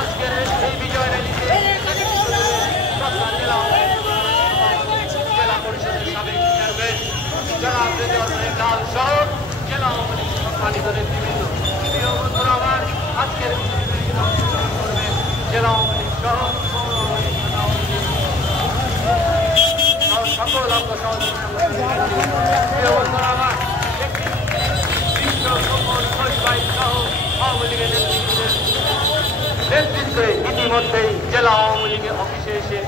আজকের এই বিজয় র্যালিতে জেলা পরিষদের সাবেক চেয়ারম্যান জনাব রেজাউল লাল সহ জেলা আওয়ামী লীগ সম্মানিত নেতৃবৃন্দ, প্রিয় বন্ধুরা আমার, আজকের জেলা আওয়ামী লীগ সহ সকল অঙ্গ প্রিয় বন্ধুরা আমার, আওয়ামী লীগের নেতৃত্বে ইতিমধ্যেই জেলা আওয়ামী লীগের অফিসে এসে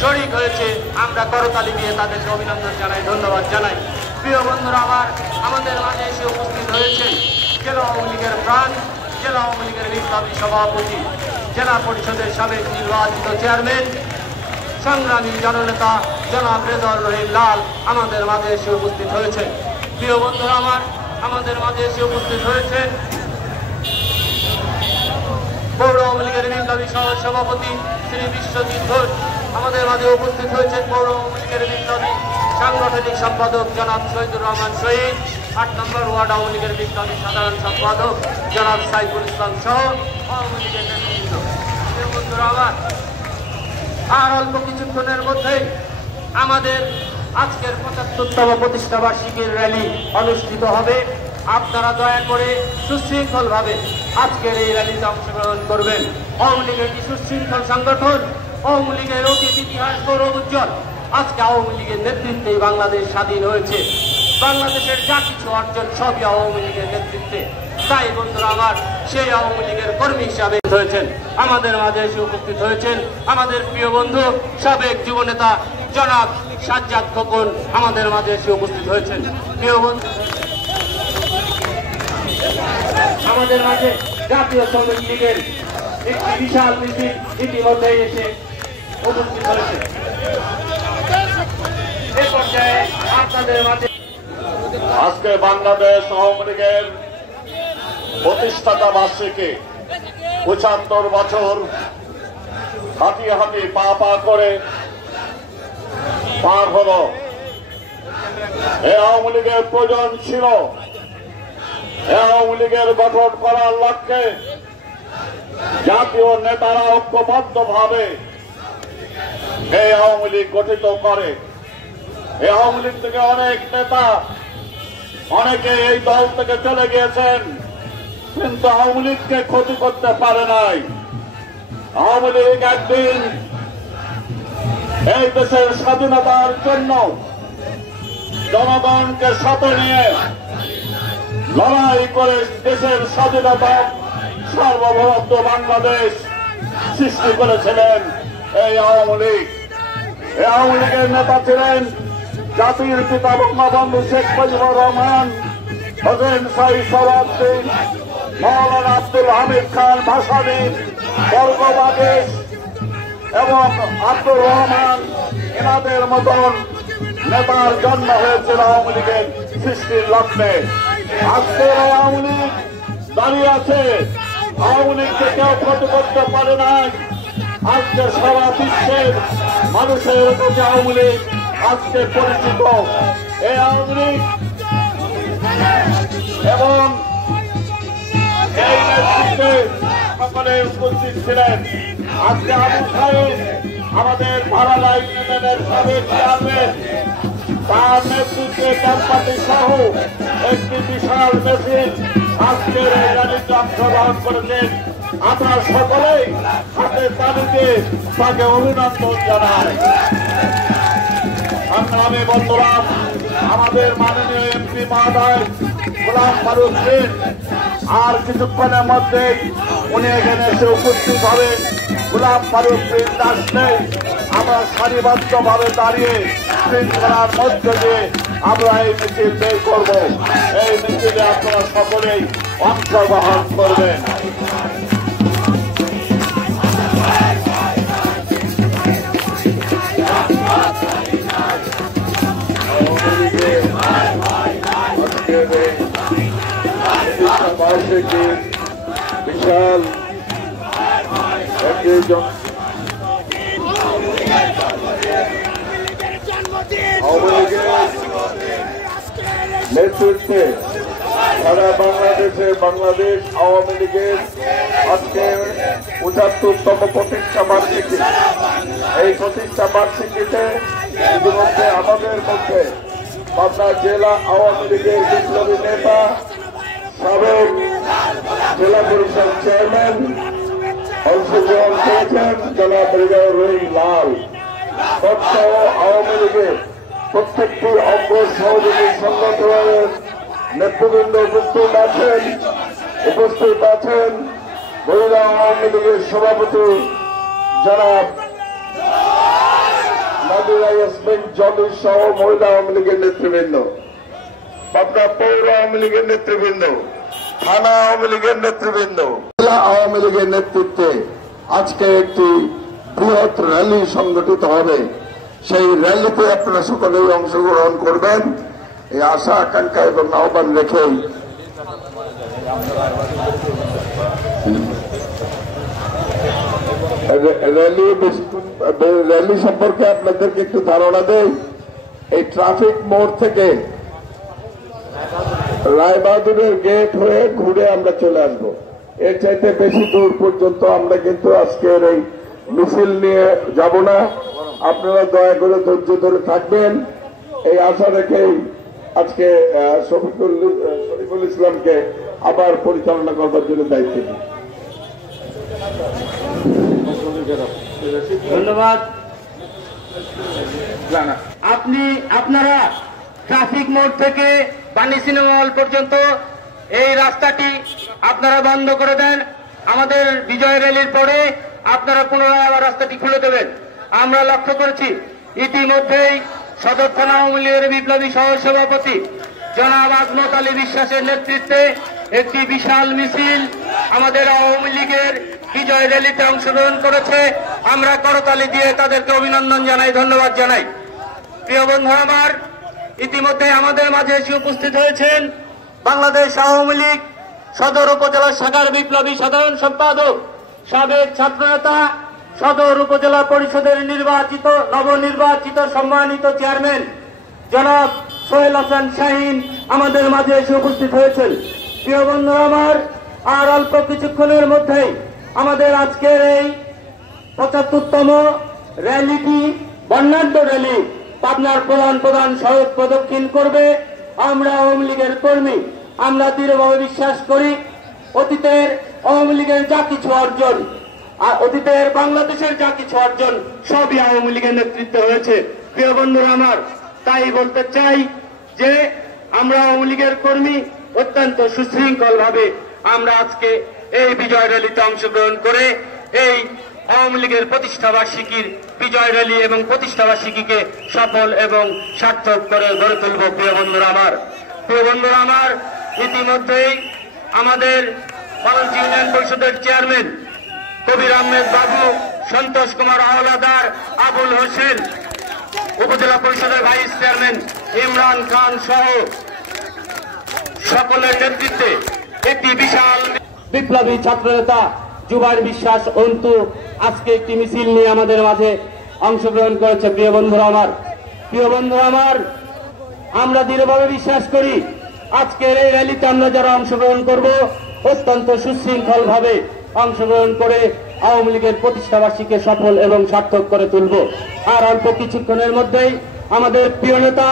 শরিক হয়েছে। আমরা করতালি দিয়ে তাদেরকে অভিনন্দন জানাই, ধন্যবাদ জানাই। প্রিয় বন্ধুরা আমার, আমাদের মাঝে এসে উপস্থিত হয়েছে জেলা আওয়ামী লীগের প্রাণ, জেলা আওয়ামী লীগের বিপ্লবী সভাপতি, জেলা পরিষদের সাবেক নির্বাচিত চেয়ারম্যান, সংগ্রামী জননেতা জনাব রেজাউল লাল আমাদের মাঝে এসে উপস্থিত হয়েছে। প্রিয় বন্ধুরা আমার, আমাদের মাঝে এসে উপস্থিত হয়েছেন পৌর আওয়ামী লীগের বিপ্লবী সভাপতি শ্রী বিশ্বজিৎ ঘোষ, আমাদের মাঝে উপস্থিত হয়েছেন পৌর আওয়ামী লীগের বিপ্লবী সাংগঠনিক সম্পাদক জনাব শহীদুর রহমান শহীদ, ৮ নম্বর ওয়ার্ড আওয়ামী লীগের বিপ্লবী সাধারণ সম্পাদক জনাব সাইফুল ইসলাম সহ আওয়ামী লীগের নেতৃবৃন্দ। বন্ধুরা আমার, আর অল্প কিছুক্ষণের মধ্যেই আমাদের আজকের ৭৫তম প্রতিষ্ঠা বার্ষিকীর র্যালি অনুষ্ঠিত হবে। আপনারা দয়া করে সুশৃঙ্খলভাবে আজকের এই র্যালিতে অংশগ্রহণ করবেন। আওয়ামী লীগ একটি সুশৃঙ্খল সংগঠন, আওয়ামী লীগের অতীত ইতিহাস গৌরব উজ্জ্বল। আজকে আওয়ামী লীগের নেতৃত্বেই বাংলাদেশ স্বাধীন হয়েছে। বাংলাদেশের যা কিছু অর্জন সবই আওয়ামী লীগের নেতৃত্বে। তাই বন্ধুরা আমার, সেই আওয়ামী লীগের কর্মী হিসাবে হয়েছেন আমাদের মাঝে এসে উপস্থিত হয়েছেন আমাদের প্রিয় বন্ধু সাবেক যুবনেতা জনাব সাজ্জাদ খোকন আমাদের মাঝে এসে উপস্থিত হয়েছেন। প্রিয় বন্ধু, আমাদের মাঝে জাতীয় শ্রমিক লীগের একটি বিশাল মিছিল ইতিমধ্যে এসে উপস্থিত হয়েছে। এ পর্যায়ে আপনাদের মাঝে আজকে বাংলাদেশ আওয়ামী লীগের প্রতিষ্ঠাতা বার্ষিকী ৭৫ বছর হাঁটি হাঁটি পা পা করে পার হল। এই আওয়ামী লীগের প্রয়োজন ছিল আওয়ামী লীগের গঠন করার লক্ষ্যে জাতীয় নেতারা ঐক্যবদ্ধভাবে এই আওয়ামী লীগ গঠিত করে। এই আওয়ামী লীগ থেকে অনেক নেতা অনেকে এই দল থেকে চলে গিয়েছেন, কিন্তু আওয়ামী লীগকে ক্ষতি করতে পারে নাই। আওয়ামী লীগ একদিন এই দেশের স্বাধীনতার জন্য জনগণকে সাথে নিয়ে লড়াই করে দেশের স্বাধীনতা সার্বভৌমত্ব বাংলাদেশ সৃষ্টি করেছিলেন এই আওয়ামী লীগ। এই আওয়ামী লীগের নেতা ছিলেন জাতির পিতা বঙ্গবন্ধু শেখ মুজিবুর রহমান, হোসেন শাহী সোহরাওয়ার্দী, মাওলানা আব্দুল হামিদ খান ভাসানী, বর্গবাদেশ এবং আব্দুর রহমান, এনাদের মতন নেতার জন্ম হয়েছিল আওয়ামী লীগের সৃষ্টির লক্ষ্যে। আজকের আওয়ামী লীগ দাঁড়িয়ে আছে, আওয়ামী লীগকে কেউ ক্ষতি করতে পারে নাই। আজকে সারা বিশ্বের মানুষের কাছে আওয়ামী লীগ আজকে পরিচিত। এই আওয়ামী লীগ এবং এই নেতৃত্বে সকলে উপস্থিত ছিলেন। আজকে আবু সাহেব আমাদের ভাড়ালা ইউনিয়নের সাবেক চেয়ারম্যান, তার নেতৃত্বে চারপাতি সহ একটি বিশাল মেশিন আজকের এই র্যালিতে অংশগ্রহণ করেছেন। আমরা সকলেই হাতে তালিতে তাকে অভিনন্দন জানাই। সংগ্রামী বন্ধুরা, আমাদের মাননীয় এমপি মহোদয় গোলাম ফারুক সিং আর কিছুক্ষণের মধ্যেই উনি এখানে এসে উপস্থিত হবেন। গোলাম ফারুক সিং আসলে আমরা সারিবদ্ধভাবে দাঁড়িয়ে শৃঙ্খলার মধ্য দিয়ে আমরা এই মিছিল বের করব। এই মিছিলে আপনারা সকলেই অংশগ্রহণ করবেন। বিশাল আওয়ামী লীগের নেতৃত্বে সারা বাংলাদেশে বাংলাদেশ আওয়ামী লীগের আজকে ৭৫তম প্রতিষ্ঠা বার্ষিকী। এই প্রতিষ্ঠা বার্ষিকীতে ইতিমধ্যে আমাদের মধ্যে পাবনা জেলা আওয়ামী লীগের বিপ্লবী নেতা, সাবেক জেলা পরিষদ চেয়ারম্যান অংশগ্রহণ করেছেন জনাব রেজাউল রহিম লাল। তথ্য আওয়ামী লীগের প্রত্যেকটি অঙ্গ সহযোগী সংগঠনের নেতৃবৃন্দ উপস্থিত আছেন মহিলা আওয়ামী লীগের সভাপতি জনাব নাদিরা ইয়াসমিন জলি সহ মহিলা আওয়ামী লীগের নেতৃবৃন্দ, পাবনা পৌর আওয়ামী লীগের নেতৃবৃন্দ, থানা আওয়ামী লীগের নেতৃবৃন্দ, জেলা আওয়ামী লীগের নেতৃত্বে আজকে একটি বৃহৎ র্যালি সংগঠিত হবে। সেই র্যালিতে আপনারা সকলেই অংশগ্রহণ করবেন এই আশা আকাঙ্ক্ষা এবং আহ্বান রেখেই র্যালি সম্পর্কে আপনাদেরকে একটু ধারণা দেই। এই ট্রাফিক মোড় থেকে রায়বাহাদুরের গেট হয়ে ঘুরে আমরা চলে আসবো। এর চাইতে বেশি দূর পর্যন্ত আমরা কিন্তু আজকের এই মিছিল নিয়ে যাব না। আপনারা দয়া করে ধৈর্য ধরে থাকবেন এই আশা রেখেই আজকে শরীফুল ইসলামকে আবার পরিচালনা করবার জন্য দায়িত্ব দিই। ধন্যবাদ। আপনারা ট্রাফিক মোড় থেকে বাণী সিনেমা হল পর্যন্ত এই রাস্তাটি আপনারা বন্ধ করে দেন। আমাদের বিজয় র্যালির পরে আপনারা পুনরায় আবার রাস্তাটি খুলে দেবেন। আমরা লক্ষ্য করেছি ইতিমধ্যেই সদর থানা আওয়ামী লীগের বিপ্লবী সহ সভাপতি জনাব আজমত আলী বিশ্বাসের নেতৃত্বে একটি বিশাল মিছিল আমাদের আওয়ামী লীগের বিজয় র্যালিতে অংশগ্রহণ করেছে। আমরা করতালি দিয়ে তাদেরকে অভিনন্দন জানাই, ধন্যবাদ জানাই। প্রিয় বন্ধু আমার, ইতিমধ্যে আমাদের মাঝে এসে উপস্থিত হয়েছেন বাংলাদেশ আওয়ামী লীগ সদর উপজেলা শাখার বিপ্লবী সাধারণ সম্পাদক, সাবেক ছাত্রনেতা, সদর উপজেলা পরিষদের নবনির্বাচিত সম্মানিত চেয়ারম্যান জনাব সোহেল হাসান শাহীন আমাদের মাঝে এসে উপস্থিত হয়েছেন। প্রিয় বন্ধু আমার, আর অল্প কিছুক্ষণের মধ্যেই আমাদের আজকের এই ৭৫তম র্যালিটি বর্ণাঢ্য র্যালি পাবনার প্রধান সড়ক প্রদক্ষিণ করবে। আমরা আওয়ামী লীগের কর্মী, আমরা দৃঢ়ভাবে বিশ্বাস করি অতীতের আওয়ামী লীগের যা কিছু অর্জন, অতীতের বাংলাদেশের যা কিছু অর্জন সবই আওয়ামী লীগের নেতৃত্বে হয়েছে। প্রিয় বন্ধুরা আমার, তাই বলতে চাই যে আমরা আওয়ামী লীগের কর্মী, অত্যন্ত সুশৃঙ্খল ভাবে আমরা আজকে এই বিজয় র্যালিতে অংশগ্রহণ করে এই আওয়ামী লীগের প্রতিষ্ঠাবার্ষিকীর বিজয় র্যালি এবং প্রতিষ্ঠাবার্ষিকীকে সফল এবং সার্থক করে গড়ে তুলব। প্রিয় বন্ধুরা আমার, ইতিমধ্যেই আমাদের পালনচি ইউনিয়ন পরিষদের চেয়ারম্যান কবির আহমেদ বাবু, সন্তোষ কুমার হাওলাদার, আবুল হোসেন, উপজেলা পরিষদের ভাইস চেয়ারম্যান ইমরান খান সহ সকলের নেতৃত্বে একটি বিশাল বিপ্লবী ছাত্রনেতা জুবাইর বিশ্বাস অন্তু আজকে একটি মিছিল নিয়ে আমাদের মাঝে অংশগ্রহণ করেছে। প্রিয় বন্ধুরা আমার, আমরা দৃঢ়ভাবে বিশ্বাস করি আজকের এই র্যালিতে আমরা যারা অংশগ্রহণ করব অত্যন্ত সুশৃঙ্খল ভাবে অংশগ্রহণ করে আওয়ামী লীগের প্রতিষ্ঠাবার্ষিকীকে সফল এবং সার্থক করে তুলব। আর অল্প কিছুক্ষণের মধ্যেই আমাদের প্রিয় নেতা,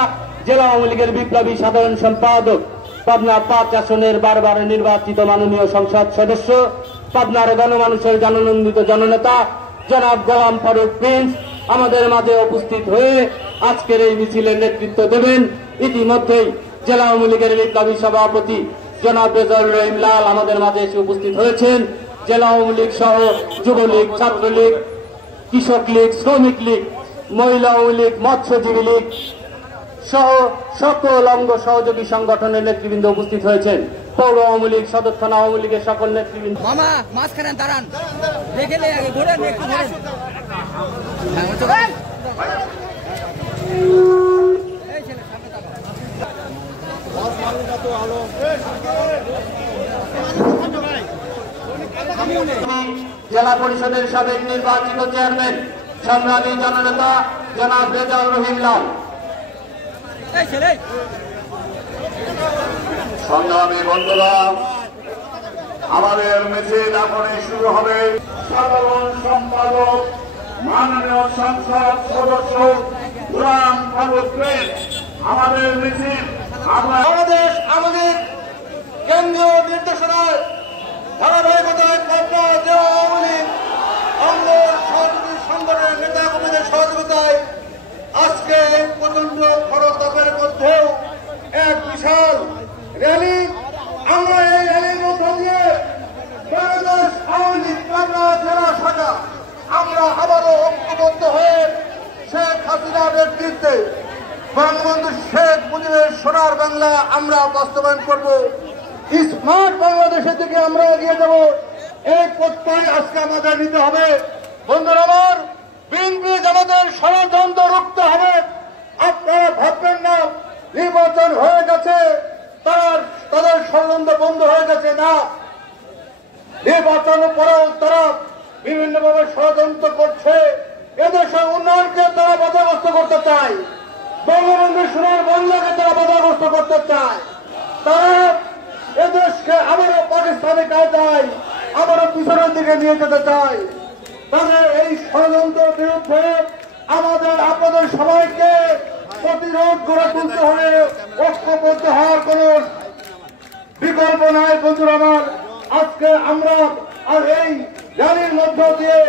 জেলা আওয়ামী লীগের বিপ্লবী সাধারণ সম্পাদক, পাবনা ৫ আসনের বারবার নির্বাচিত মাননীয় সংসদ সদস্য, পাবনার গণমানুষের জননন্দিত জননেতা জনাব গোলাম ফারুক প্রিন্স আমাদের মাঝে উপস্থিত হয়ে আজকের এই মিছিলের নেতৃত্ব দেবেন। ইতিমধ্যেই জেলা আওয়ামী লীগের বিপ্লবী সভাপতি জনাব রেজাউল রহিম লাল আমাদের মাঝে এসে উপস্থিত হয়েছেন। জেলা আওয়ামী লীগ সহ যুবলীগ, ছাত্রলীগ, কৃষক লীগ, শ্রমিক লীগ, মহিলা আওয়ামী লীগ, মৎস্যজীবী লীগ সহ সকল অঙ্গ সহযোগী সংগঠনের নেতৃবৃন্দ উপস্থিত হয়েছেন। পৌর আওয়ামী লীগ, সদর থানা আওয়ামী লীগের সকল নেতৃবৃন্দ। মামা মাঝখানে দাঁড়ান, দেখে আগে ঘোরেন, একটু ঘোরেন। জেলা পরিষদের সাবেক নির্বাচিত চেয়ারম্যান সংগ্রামী জননেতা জনাব রেজাউল রহিম লাল, এই ছেলে সংগ্রামী বন্ধুরা, আমাদের মিছিল এখনই শুরু হবে। সাধারণ সম্পাদক মাননীয় সংসদ সদস্য গুলাম ফারুকের আমাদের মিছিল বাংলাদেশ আমাদের কেন্দ্রীয় নির্দেশনায় ধারাবাহিকতায় পাবনা জেলা আওয়ামী লীগ অঙ্গর সহযোগী সংগঠনের নেতা কর্মীদের সহযোগিতায় আজকে প্রচন্ড খরতাপের মধ্যেও এক বিশাল র্যালি, আমরা এই র্যালির মধ্য দিয়ে বাংলাদেশ আওয়ামী লীগ পাবনা জেলা শাখা আমরা আবারও ঐক্যবদ্ধ হয়ে শেখ হাসিনার নেতৃত্বে বঙ্গবন্ধু শেখ মুজিবের সোনার বাংলা আমরা বাস্তবায়ন করব, স্মার্ট বাংলাদেশের দিকে আমরা এগিয়ে যাব। এই প্রত্যয় আজকে আমাদের নিতে হবে। বন্ধুরা আমার, বিএনপি আমাদের ষড়যন্ত্র রুখতে হবে। আপনারা ভাববেন না নির্বাচন হয়ে গেছে, তাদের ষড়যন্ত্র বন্ধ হয়ে গেছে, না। নির্বাচনের পরেও তারা বিভিন্নভাবে ষড়যন্ত্র করছে। এদেশের উন্নয়নকে তারা বাধাগ্রস্ত করতে চায়, বঙ্গবন্ধু সোনার বাংলাকে তারা বাধাগ্রস্ত করতে চায়। তারা এদেশকে আবারও পাকিস্তানি কায়দায় আবারও পিছনের দিকে নিয়ে যেতে চায়। তাদের এই ষড়যন্ত্রের বিরুদ্ধে আমাদের আপনাদের সবাইকে প্রতিরোধ গড়ে তুলতে হবে। ঐক্যবদ্ধ হওয়ার কোন বিকল্প নাই। বন্ধুরা আমার, আজকে আমরা আর এই র্যালির মধ্য দিয়ে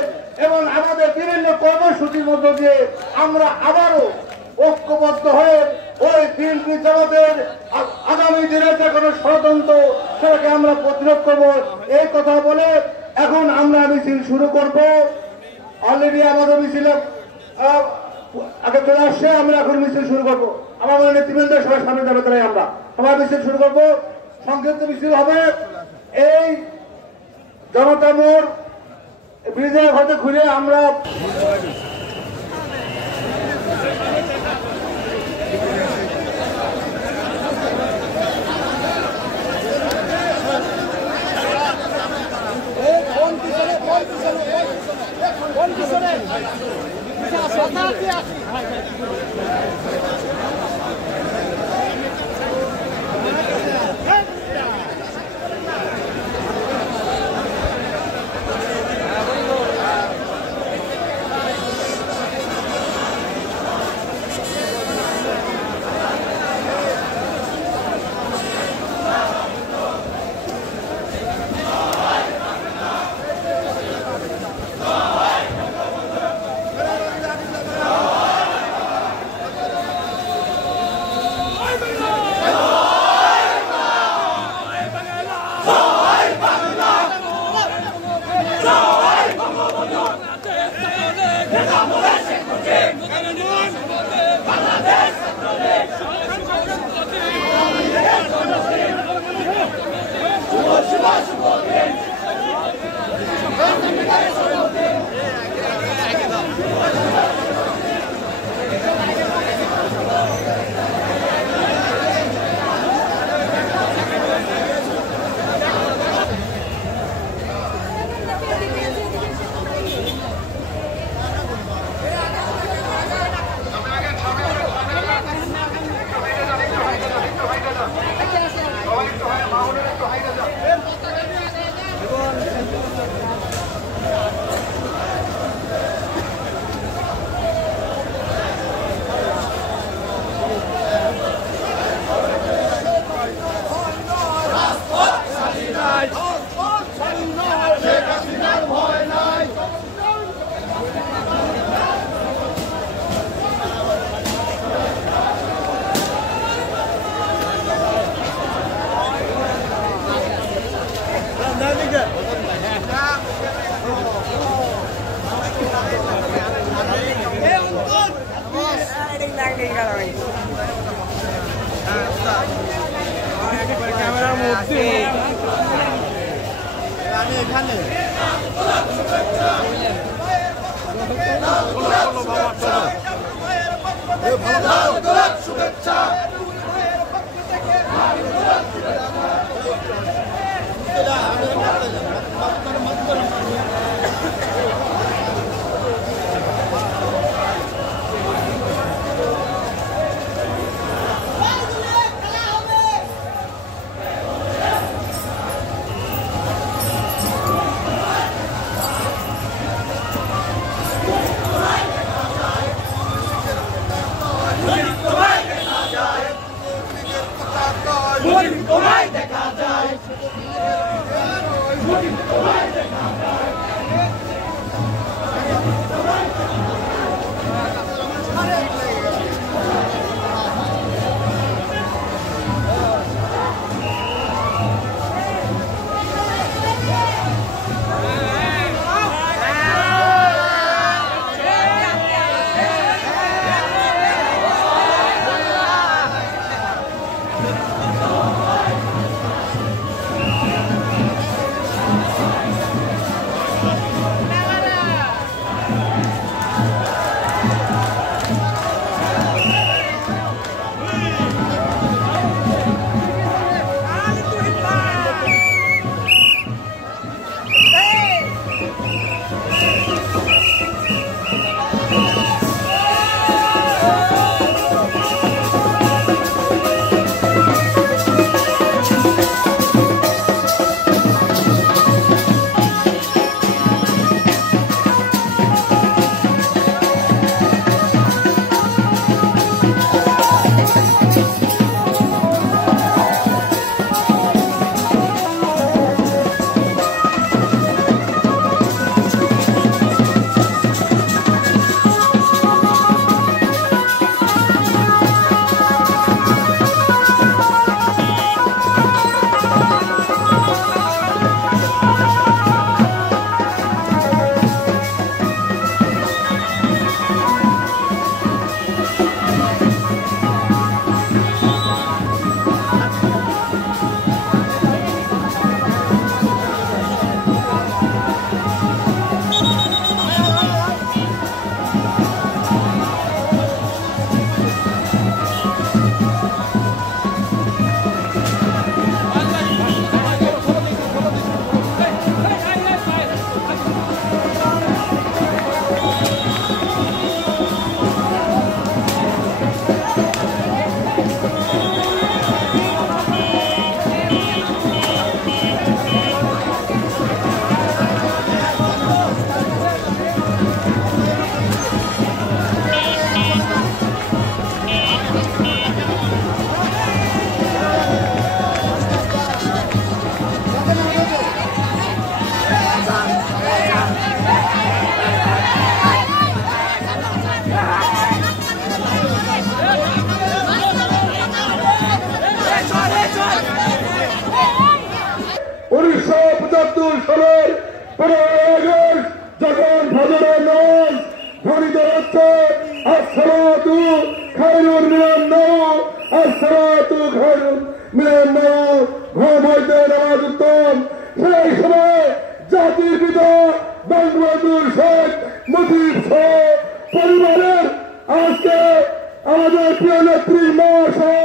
এবং আমাদের বিভিন্ন কর্মসূচির মধ্য দিয়ে আমরা আবারও ঐক্যবদ্ধ হয়ে ওই বিএনপি জামাতের আগামী দিনে যে কোনো ষড়যন্ত্র সেটাকে আমরা প্রতিরোধ করব, এই কথা বলে এখন আমরা মিছিল শুরু করব। অলরেডি আমাদের মিছিলে আগে চলে আসছে, আমরা এখন মিছিল শুরু করবো। আমার মনে নেতৃবৃন্দ সবাই সামনে যাবে, তাই আমরা সবাই মিছিল শুরু করবো। সংক্ষিপ্ত মিছিল হবে এই জনতা মোড় ব্রিজের ঘাটে ঘুরে আমরা ক্যামেরার মধ্যে আমি এখানে শুভেচ্ছা 1975 সালের 15 আগস্ট যখন ফজরের নামাজ ধ্বনিত হচ্ছে আসসালাতু খায়রুম মিনান নাওম, আসসালাতু খায়রুম মিনান নাওম, ঘুম হইতে নামাজ উত্তম, সেই সময় জাতির পিতা বঙ্গবন্ধু শেখ মুজিব সহ পরিবারের আজকে আমাদের প্রিয় নেত্রী মা সহ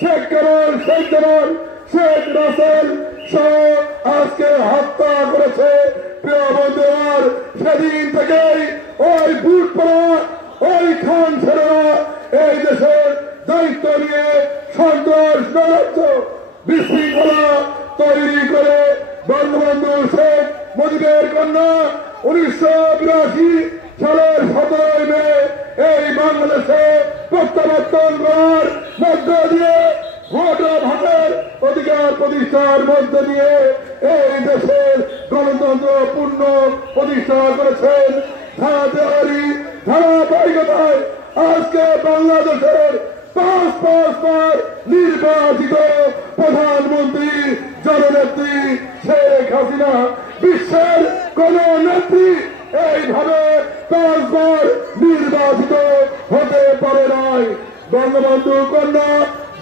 শেখ কামাল, শেখ জামাল, শেখ রাসেল সহ আজকে হত্যা করেছে। প্রিয় বন্ধুরা, সেদিন থেকেই ওই বুট পড়া ওই খান ছেলেরা এই দেশের দায়িত্ব নিয়ে সন্ত্রাস নড়াচ্ছ বিশৃঙ্খলা তৈরি করে বঙ্গবন্ধু শেখ মুজিবের কন্যা 1982 সালের 17 মে এই বাংলাদেশে প্রত্যাবর্তন করার মধ্য দিয়ে ভোট ভাগের অধিকার প্রতিষ্ঠার মধ্য দিয়ে এই দেশের গণতন্ত্র পূর্ণ প্রতিষ্ঠা করেছেন। ধারাবাহিকতায় আজকে বাংলাদেশের 5 নির্বাচিত প্রধানমন্ত্রী জননেত্রী শেখ হাসিনা বিশ্বের কোন নেত্রী এইভাবে 5 বার নির্বাচিত হতে পারে নাই। বঙ্গবন্ধু কন্যা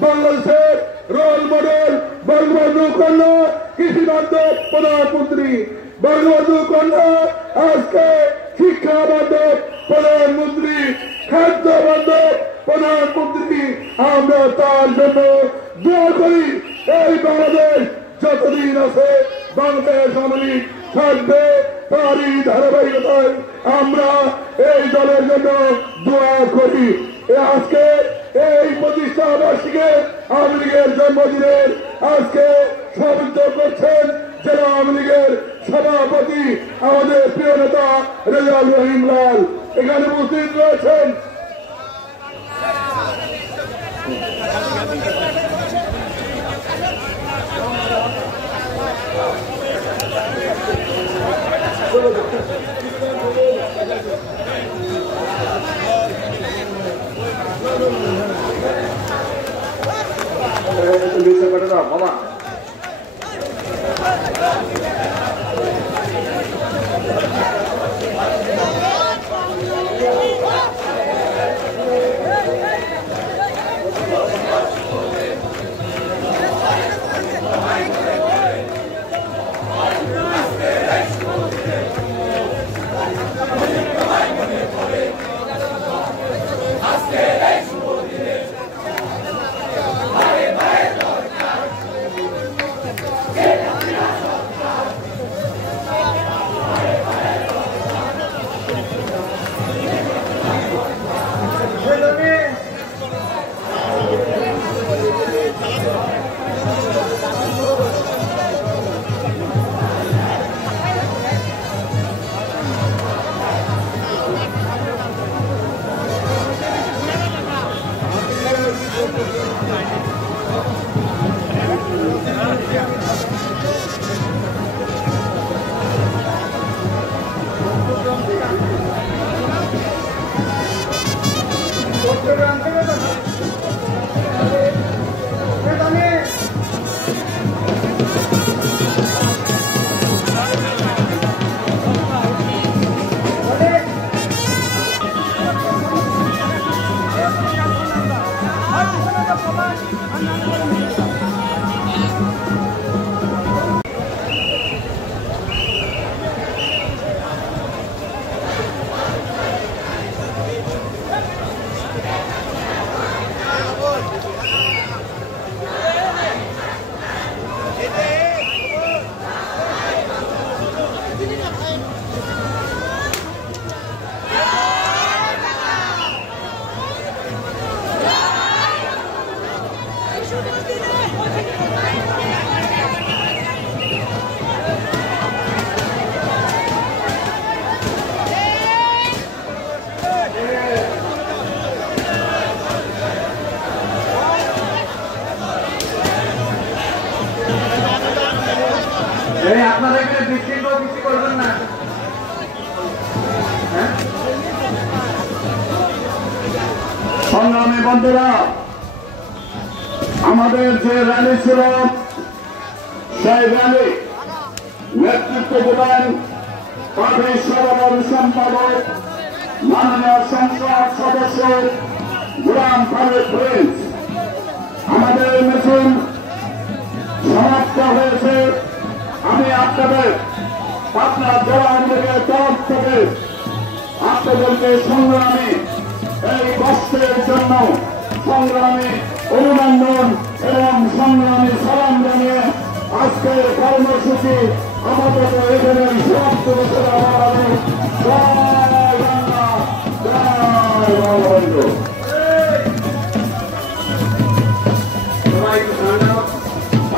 বাংলাদেশের রোল মডেল, বঙ্গবন্ধু কন্যা কৃষি বান্ধব প্রধানমন্ত্রী, বঙ্গবন্ধু কন্যা আজকে শিক্ষা বান্ধব প্রধানমন্ত্রী, খাদ্য বান্ধব প্রধানমন্ত্রী। আমরা তার জন্য দোয়া করি। এই বাংলাদেশ যতদিন আছে বাংলাদেশ আওয়ামী থাকবে, তারই ধারাবাহিকতায় আমরা এই দলের জন্য দোয়া করি। আজকে এই প্রতিষ্ঠা বার্ষিকে আওয়ামী লীগের জন্মদিনের আজকে সমাবেশ করছেন জেলা আওয়ামী লীগের সভাপতি আমাদের প্রিয় নেতা রেজাউল রহিম লাল এখানে উপস্থিত রয়েছেন। বাবা আপনারা এখানে বিশৃঙ্খলা সৃষ্টি করবেন না। সংগ্রামী বন্ধুরা, আমাদের যে র্যালি ছিল সেই র্যালি নেতৃত্ব দেবেন পার্টির সাধারণ সম্পাদক মাননীয় সংসদ সদস্য গোলাম ফারুক প্রিন্স। আমাদের মিছিল সমাপ্ত হয়েছে। আমি আপনাদের পাটনা জেলা আওয়ামী লীগের তরফ থেকে আপনাদেরকে সংগ্রামী এই কষ্টের জন্য সংগ্রামী অভিনন্দন এবং সংগ্রামী সালাম জানিয়ে আজকের কর্মসূচি আমাদের এখানে সমাপ্ত করতে হবে। জয় বাংলা, জয় বঙ্গবন্ধু।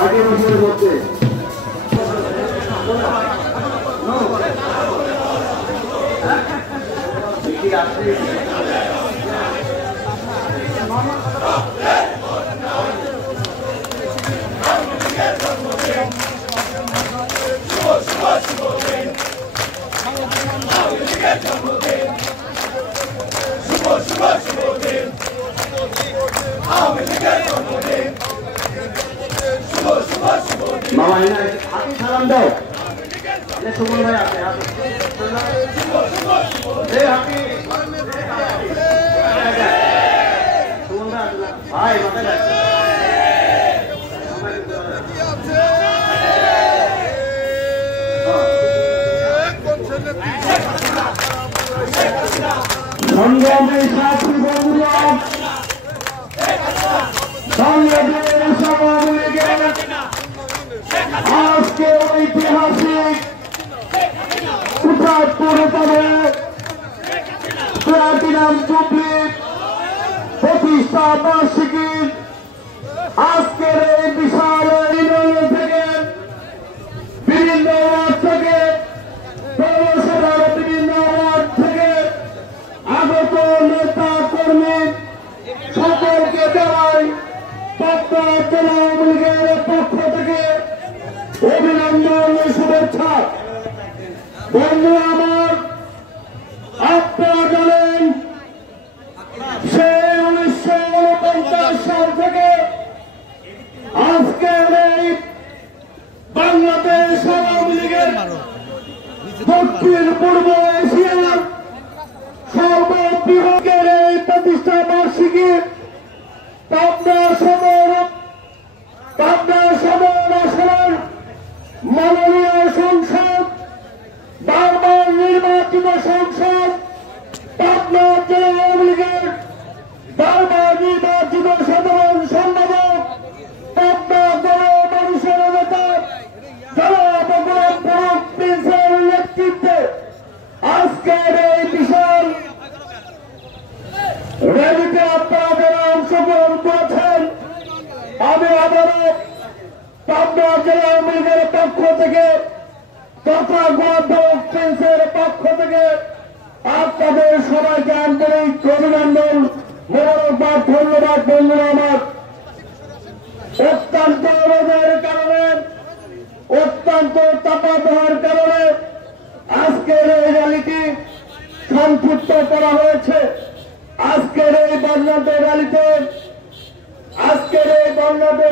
আগে বছরের মধ্যে মামা হাতি সালাম দাও। সুমন ভাই আছে সুমন ভাই মাথায় সংগ্রামী সাথী বন্ধুরা, সংগ্রামের সমাবেশের আজকে ঐতিহাসিক ৭৫তম প্লাটিনাম জুবলি প্রতিষ্ঠা বার্ষিকীর আজকের এই বিশাল ইউনিয়ন থেকে বিভিন্ন ওয়ার্ড থেকে পৌরসভার বিভিন্ন ওয়ার্ড থেকে আগত নেতা কর্মী সকলকে জানাই পাটনা জেলা আওয়ামী লীগের পক্ষ থেকে অভিনন্দন ও শুভেচ্ছা। বন্ধু আমার, আপনারা জানেন সেই 1949 সাল থেকে আজকের এই বাংলাদেশ আওয়ামী লীগের দক্ষিণ পূর্ব এশিয়ার সর্ববৃহৎ এই প্রতিষ্ঠা বার্ষিকী পাবনা সদর আসনের মাননীয় সংসদ, বারবার নির্বাচিত সংসদ, পাবনা জেলা আওয়ামী লীগের বারবার নির্বাচিত সাধারণ সম্পাদক, পাবনা গণমানুষের নেতা জনাব গোলাম ফারুক প্রিন্সের নেতৃত্বে আজকের এই বিশাল র্যালিতে আপনারা যারা অংশগ্রহণ করেছেন, আমি আবারও পাবনা জেলা আওয়ামী লীগের পক্ষ থেকে তথা গোলাম ফারুক প্রিন্সের পক্ষ থেকে আপনাদের সবাইকে আন্তরিক অভিনন্দন, মোবারকবাদ, ধন্যবাদ। বন্ধুরা আমার, অত্যন্ত রোদের কারণে, অত্যন্ত তাপাবহার কারণে আজকের এই র্যালিটি সংক্ষিপ্ত করা হয়েছে। আজকের এই বর্ণাঢ্য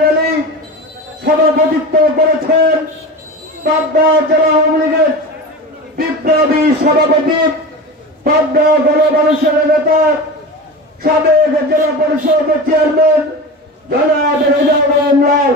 র্যালি সভাপতিত্ব করেছেন পাবনা জেলা আওয়ামী লীগের বিপ্লবী সভাপতি, পাবনা গণমানুষের নেতা, সাবেক জেলা পরিষদের চেয়ারম্যান জনাব রেজাউল লাল।